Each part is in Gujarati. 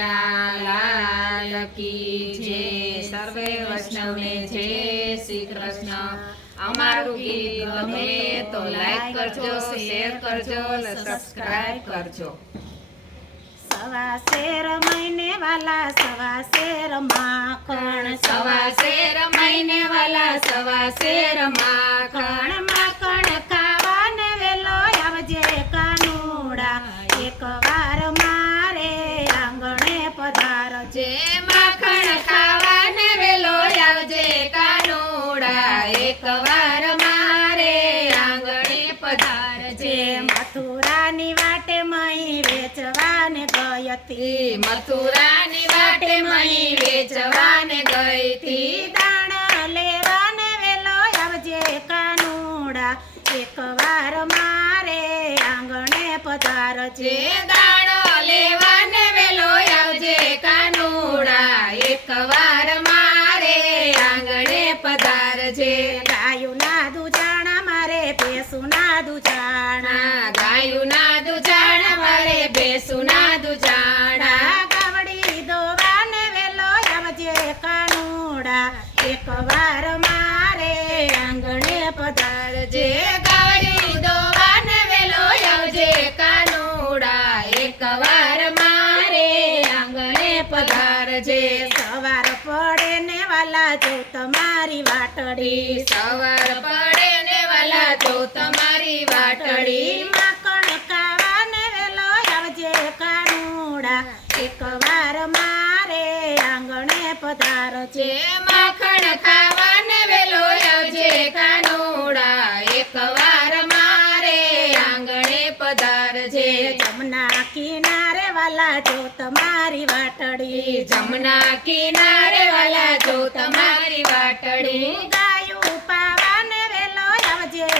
કનૈયા લાલ કી જે સર્વે વૈષ્ણવને જે શ્રી કૃષ્ણ અમારું ગીત ગમે તો લાઈક કરજો શેર કરજો અને સબસ્ક્રાઇબ કરજો સવા શેર મહિને વાલા સવા શેર માખણ સવા શેર મહિને વાલા સવા શેર માખણ માખણ માખણ ખાવાને વેલો આવજે કાનુડા એક વાર મારે આંગણે પધારજે જે માખણ ખાવાને વેલો આવજે કાનુડા એકવાર મારે આંગણે પધારજે. મથુરાની વાટે મહી વેચવાને ગઈ હતી મથુરાની વાટે મહી વેચવાને ગઈ હતી દાણ લેવાને વેલો આવજે કાનુડા. એક વાર મારે આંગણે પધારજે. જે દાણો લેવાને વેલો આવજે કાનુડા. એકવાર મારે આંગણે પધારજે ગાયું ના દુજાણા મારે ભેંસું ના દુજાણા ના ગાયું ના દુજાણ મારે બેસું ના દુજાણા ગાવડી દોવાને વેલો આવજે કાનુડા એક વાર મારે, આંગણે પધારજે ગાડી દોવાને વેલો આવજે, કાનુડા એકવાર મારે, આંગણે પધારજે સવાર પડે વાલા જો તમારી વાટડી, સવાર પડે વાલા જો તમારી વાટડી. માખણ ખાવાને વેલો આવજે, કાનોડા એક વાર મારે આંગણે પધારજે જે માખણ ખાવાને વેલો આવજે કાનોડા. એકવાર મારે આંગણે પધારજે જમના કિનારે વાલા જો તમારી વાટડી. જમના કિનારે વાલા જો તમારી વાટડી. ગાયું પાવાને વેલો આવજે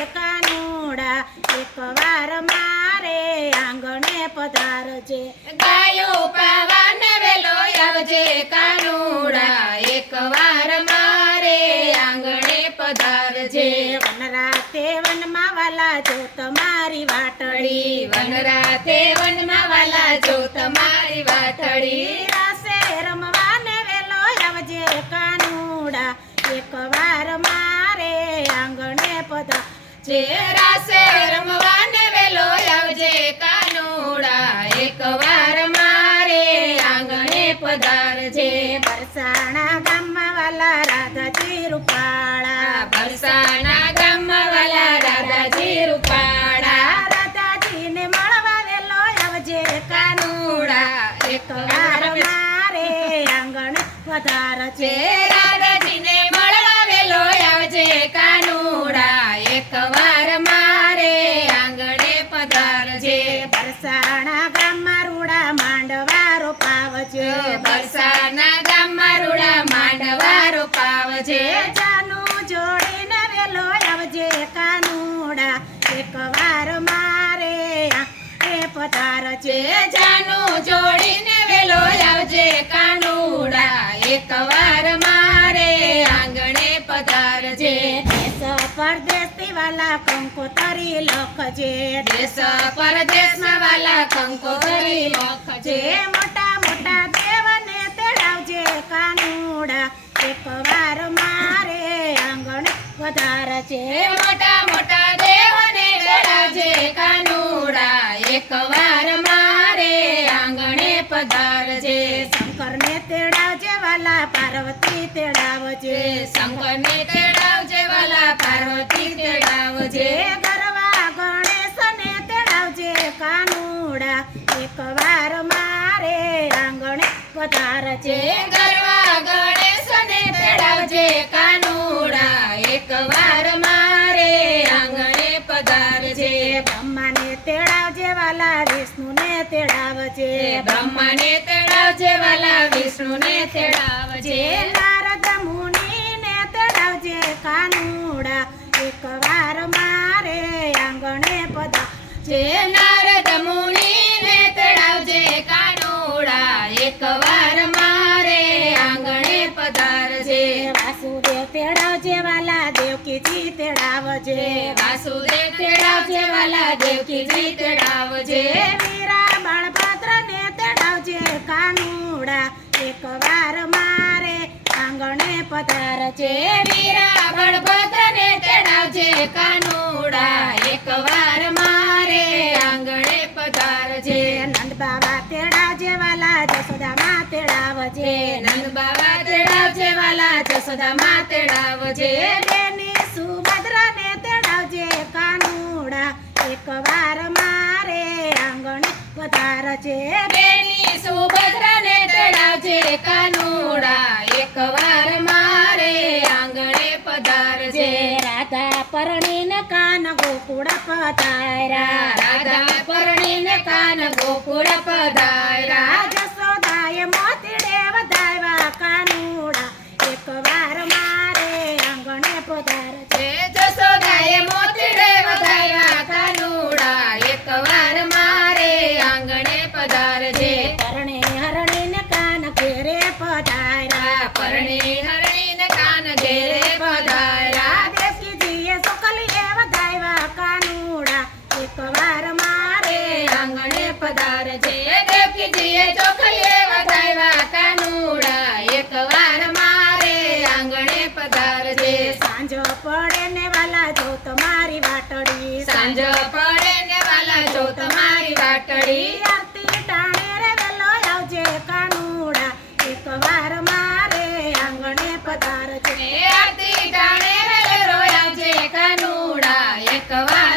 કાનુડા એકવાર મારે આંગણે પધારજે. ગાયો પાવાને વેલો આવજે કાનુડા. એકવાર મારે આંગણે પધારજે. વનરાતે વનમાં વાલા જો તમારી વાટડી વન રાતે વનમાં વાલા જો તમારી વાટડી રાસે રમવાને વેલો આવજે કાનુડા. એક વાર મારે આંગણે પધાર જે રાસે રમવાને વેલો આવજે કાનુડા. એકવાર મારે આંગણે પધારજે. બરસાણા ગામમાં વાલા રાધાજી રૂપાળા. બરસાના ગામમાં વાલા દાદાજી રૂપાળા રાધાજીને મળવા વેલો આવજે કાનુડા. એકવાર મારે આંગણે પધારજે જે રાધાજીને મળવા વેલો આવજે કાનુડા એકવાર મારે આંગણે પધારજે બરસાણા ગામમાં રૂડા માંડવા રોપાવજે બરસાના ગામમાં રૂડા માંડવા રોપાવજે જાનું જોડીને વેલો આવજે કાનુડા એક વાર મારે એ પધારજે. છે જાનું પરદેશી વાલા કંકોતરી લખજે દેશ પરદેશ વાલા કંકોતરી લખજે જે. મોટા મોટા દેવને તેડાવજે કાનુડા. એક વાર મારે આંગણે વધારજે. મોટા મોટા દેવને તેડાવજે કાનુડા. એકવાર મારે આંગણે પધારજે. શંકરને તેડાવજે વાલા પાર્વતી તેડાવજે. શંકરને તેડાવજે વાલા પાર્વતી તેડાવજે ગણેશને તેડાવજે કાનુડા. એક વાર મારે આંગણે જે ગરવા ગણેશને તેડાવજે કાનુડા. એકવાર તેડાવજે, વાલા વિષ્ણુને તેડાવજે. બ્રહ્માને તેડાવજે, વાલા તેડાવજે જે નારદ મુનિને તેડાવજે કાનુડા એક વાર મારે આંગણે પધા જે નારદ મુનિને તેડાવજે કાનુડા એકવાર મારે આંગણે પધારજે વાસુદેવ તેડાવજે વાલા દેવકીજી તેડાવજે, વાસુદેવ તેડાવજે વાલા દેવકીજી તેડાવજે. મીરા વીરા ને તેડાવજે, કાનુડા કાનુડા એક વાર મારે આંગણે પધાર મીરા વીરા ને તેડાવજે, કાનુડા એકવાર મારે આંગણે પધારજે. નંદ બાબા તેડાવજે વાલા જસોદામાં તેડાવજે. નંદ બાબા તેડાવજે વાલા જસોદામાં તેડાવજે બેની સુભદ્રાને તેડાવજે કાનુડા મારે આંગણે પધાર છે. બેની સુભદ્રાને તેડાવજે કાનુડા. એકવાર મારે આંગણે પધારજે. રાધા પરણીને કાન ગોકુળ પધાર્યા. રાધા પરણીને કાન ગોકુળ પધાર્યા. જસોદાય મોતીડે વધાવ્યા કાનુડા એક વાર મારે આંગણે પધાર છે જે જસોદાએ મોતીડે વધાવ્યા કાનુડા એકવાર મારે આંગણે પધારજે પરણે હરણીને કાન ઘેરે પધાર્યા પરણી હરણીને કાન ઘેરે પધાર્યા. દેશીજીએ સુકલીએ વધાવ્યા કાનુડા. એક વાર મારે આંગણે પધારજે દેવકીજીએ ચોખલીએ વધાવ્યા કાનુડા. એકવાર મારે આંગણે પધારજે સાંજ પડે ને વાલા જો તમારી વાટડી. સાંજ પડે ને વાલા જો તમારી વાટડી આરતી ટાણે રે વેલો આવજે કાનુડા એક વાર મારે આંગણે પધાર